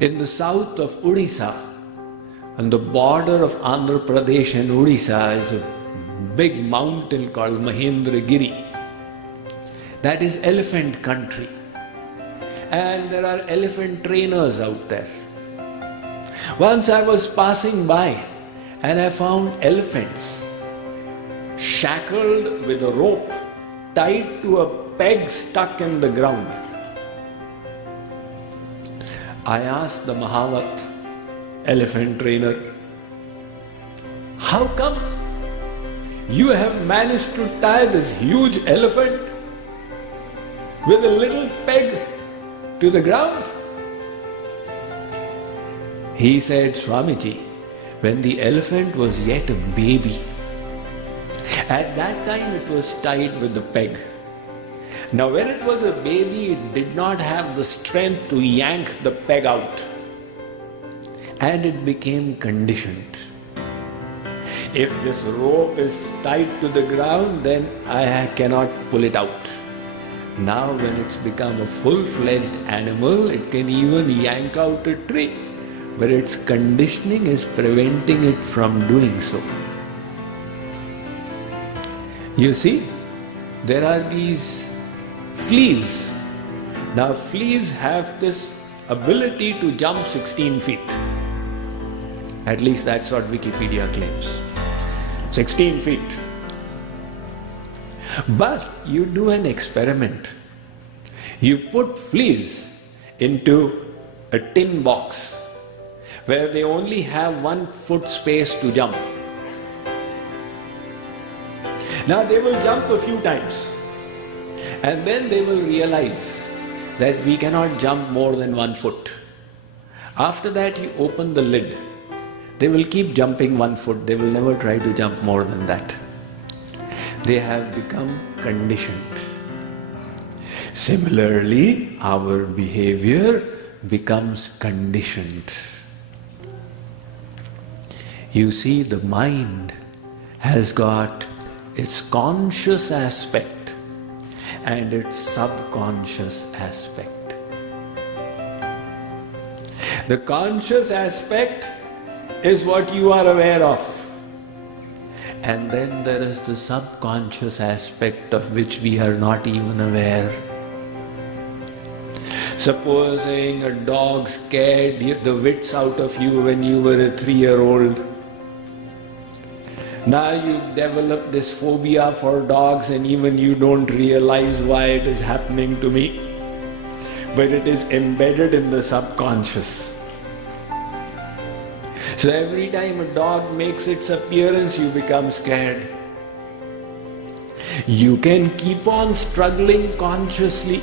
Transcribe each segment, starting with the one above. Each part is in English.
In the south of Odisha, on the border of Andhra Pradesh and Odisha, is a big mountain called Mahendragiri. That is elephant country. And there are elephant trainers out there. Once I was passing by and I found elephants shackled with a rope tied to a peg stuck in the ground. I asked the Mahavat elephant trainer, how come you have managed to tie this huge elephant with a little peg to the ground? He said, Swamiji, when the elephant was yet a baby, at that time it was tied with the peg. Now when it was a baby, it did not have the strength to yank the peg out, and it became conditioned. If this rope is tied to the ground, then I cannot pull it out. Now when it's become a full-fledged animal, it can even yank out a tree, but its conditioning is preventing it from doing so. You see, there are these fleas. Now fleas have this ability to jump 16 feet. At least that's what Wikipedia claims. 16 feet. But you do an experiment. You put fleas into a tin box where they only have 1 foot space to jump. Now they will jump a few times and then they will realize that we cannot jump more than 1 foot. After that you open the lid. They will keep jumping 1 foot. They will never try to jump more than that. They have become conditioned. Similarly, our behavior becomes conditioned. You see, the mind has got its conscious aspect and its subconscious aspect. The conscious aspect is what you are aware of. And then there is the subconscious aspect of which we are not even aware. Supposing a dog scared the wits out of you when you were a 3-year-old. Now you've developed this phobia for dogs and even you don't realize why it is happening to me. But it is embedded in the subconscious. So every time a dog makes its appearance, you become scared. You can keep on struggling consciously,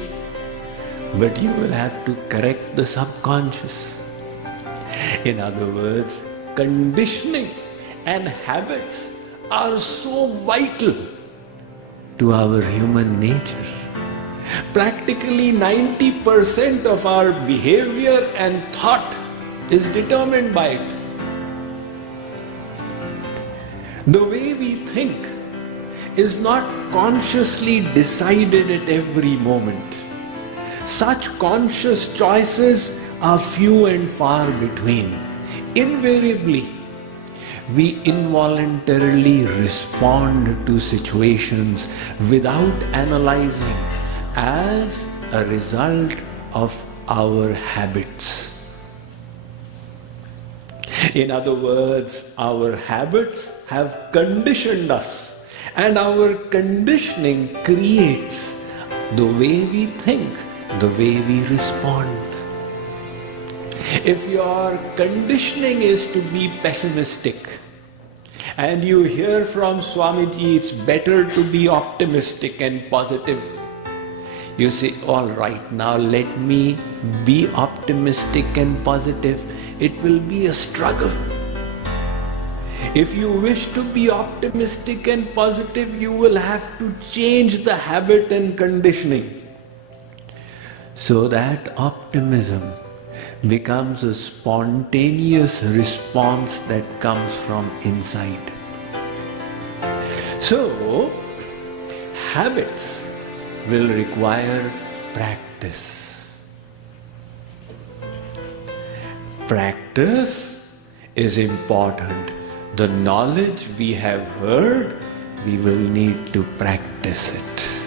but you will have to correct the subconscious. In other words, conditioning and habits are so vital to our human nature. Practically 90% of our behavior and thought is determined by it. The way we think is not consciously decided at every moment. Such conscious choices are few and far between. Invariably, we involuntarily respond to situations without analyzing as a result of our habits. In other words, our habits have conditioned us, and our conditioning creates the way we think, the way we respond. If your conditioning is to be pessimistic, and you hear from Swamiji it's better to be optimistic and positive, you say, all right, now let me be optimistic and positive. It will be a struggle. If you wish to be optimistic and positive, you will have to change the habit and conditioning so that optimism becomes a spontaneous response that comes from inside. So, habits will require practice. practice is important. The knowledge we have heard, we will need to practice it.